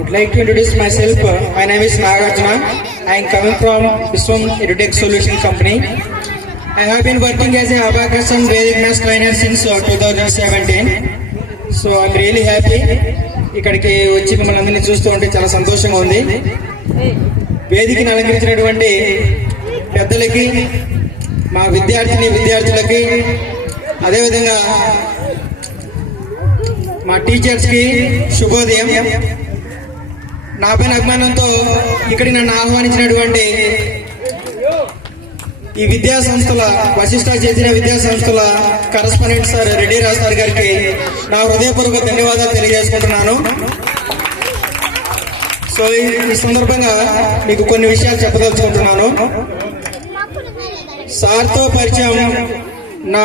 would like to introduce myself. My name is Nagarjuna. I am coming from Viswam EduTech Solution Company. I have been working as a Abacus and Vedic Maths trainer since 2017. So I am really happy. ఇక్కడికి వచ్చి మిమ్మల్ని అందరినీ చూస్తూ ఉంటే చాలా సంతోషంగా ఉంది. వేదికని అలంకరించినటువంటి పెద్దలకి, మా విద్యార్థులకి, అదేవిధంగా మా టీచర్స్కి శుభోదయం. నా పైన అభిమానంతో ఇక్కడికి నన్ను ఆహ్వానించినటువంటి ఈ విద్యా సంస్థల వశిష్ఠ చేసిన విద్యా సంస్థల correspondent sir Reddy Raj sir గారికి నా హృదయపూర్వక ధన్యవాదాలు తెలియజేసుకుంటున్నాను. సో ఈ సందర్భంగా మీకు కొన్ని విషయాలు చెప్పదలుచుకుంటున్నాను. సార్తో పరిచయం నా